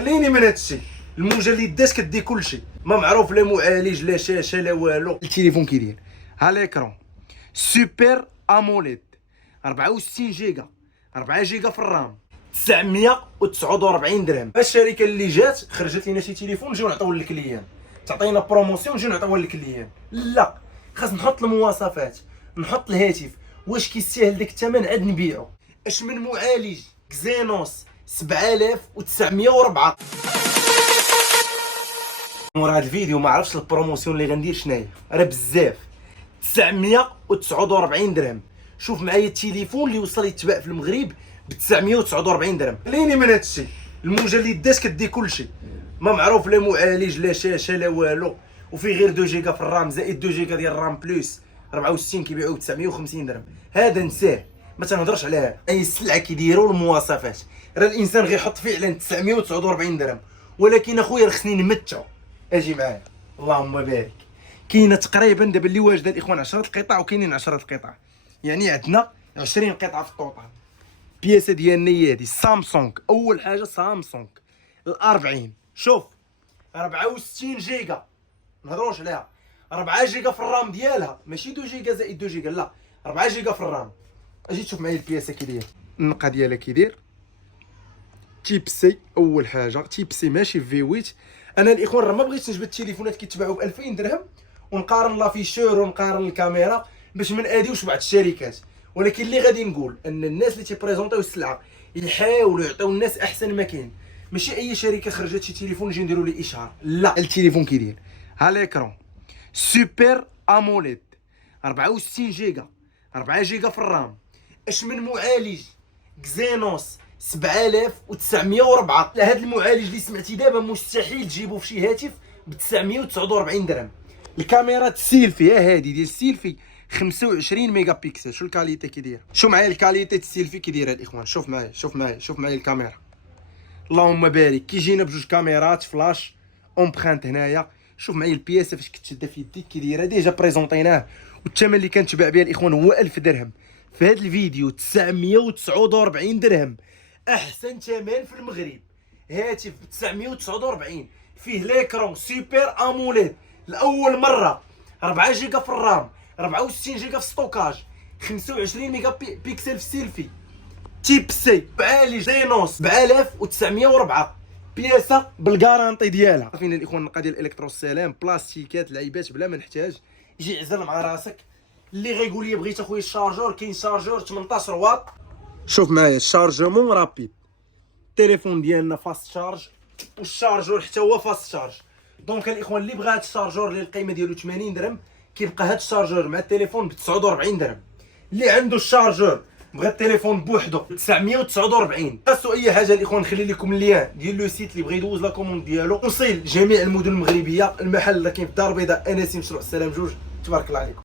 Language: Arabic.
خليني من هادشي. الموجه اللي دات كدي كلشي، ما معروف لا معالج لا شاشه لا والو. التليفون كي داير ها ليكرون سوبر اموليد 64 جيجا 4 جيجا في الرام 949 درهم. الشركه اللي جات خرجت لنا شي تليفون نجيو نعطيوه للكليان، تعطينا بروموسيون نجيو نعطيوه للكليان. لا، خاص نحط المواصفات، نحط الهاتف واش كيستاهل داك الثمن عاد نبيعو. اش من معالج كزينوس 7904. مور هاد الفيديو ما عرفتش البروموسيون اللي غندير شناهي، راه بزاف. 949 درهم. شوف معايا التليفون اللي وصل يتباع في المغرب ب 949 درهم. خليني من هادشي. الموجه اللي دات كدي كلشي، ما معروف لا معالج لا شاشه لا والو، وفي غير 2 جيجا في الرام زائد 2 جيجا ديال الرام بلس 64 كيبيعوه ب 950 درهم. هذا نساه، ما تنهضرش على هذا. اي السلعه كيديروا المواصفات، راه الانسان غيحط فعلا 949 درهم. ولكن اخويا خصني نمتعو. اجي معايا اللهم بارك. كاينه تقريبا دابا اللي واجده الاخوان 10 القطع، وكاينين 10 القطع، يعني عندنا 20 قطعه في الطوطال. بياسه ديالنا هي هادي سامسونج. اول حاجه سامسونج ال40. شوف 64 جيجا، نهضروش عليها. 4 جيجا في الرام ديالها، ماشي 2 جيجا زائد 2 جيجا، لا 4 جيجا في الرام. اجي تشوف معايا البياسه كي داير. النقه ديالها كي داير تيب سي. اول حاجه تيب سي ماشي في 8. انا الاخوان راه ما بغيتش نجبد التليفونات كيتباعوا ب 2000 درهم ونقارن لافيشور ونقارن الكاميرا باش ما ناديوش بعض الشركات. ولكن اللي غادي نقول ان الناس اللي تيبريزونطيو السلعه يحاولوا يعطيو الناس احسن ما كاين. ماشي اي شركه خرجت شي تليفون نجي نديروا ليه اشهار، لا. التليفون كي داير ها ليكرون سوبر اموليد 64 جيجا 4 جيجا في الرام. اش من معالج كزينوس 7904. هذا المعالج اللي سمعتي دابا مستحيل تجيبو في شي هاتف ب 949 درهم. الكاميرا السيلفي ها هادي ديال السيلفي 25 ميجا بيكسل. شو الكاليتي كي داير؟ شو معايا الكاليتي السيلفي كي دايره الاخوان. شوف معايا شوف معايا الكاميرا اللهم بارك. كيجينا بجوج كاميرات فلاش اونبرانت هنايا. شوف معايا البياسه فاش كتشدها في يديك كي دايره. ديجا بريزونطيناه، والثمن اللي كنتباع به الاخوان هو 1000 درهم. في هذا الفيديو 949 درهم، احسن ثمن في المغرب. هاتف ب 949 فيه ليكرون سوبر اموليد لاول مره، 4 جيجا في الرام 64 جيجا في ستوكاج 25 ميجا بيكسل في السيلفي. تيب سي معالج زينوس 7904. بياسه بالكارانتي ديالها. فين الاخوان النقا ديال الالكترو السلام بلاستيكات لعيبات بلا ما نحتاج. يجي عزل مع راسك. اللي غيقول لي بغيت اخويا الشارجور، كاين شارجور 18 واط. شوف معايا الشارجمون رابيد. التليفون ديالنا فاست شارج، والشارجور حتى هو فاست شارج. دونك الاخوان اللي بغى هاد الشارجور اللي القيمه ديالو 80 درهم، كيبقى هاد الشارجور مع التليفون ب 49 درهم. اللي عنده الشارجور بغى التليفون بوحدو 949. خاصو اي حاجه الاخوان نخلي لكم اللين ديال لو سيت اللي بغى يدوز لا كوموند ديالو. توصيل جميع المدن المغربيه. المحل كاين في الدار البيضاء انسي مشروع السلام 2. تبارك الله عليكم.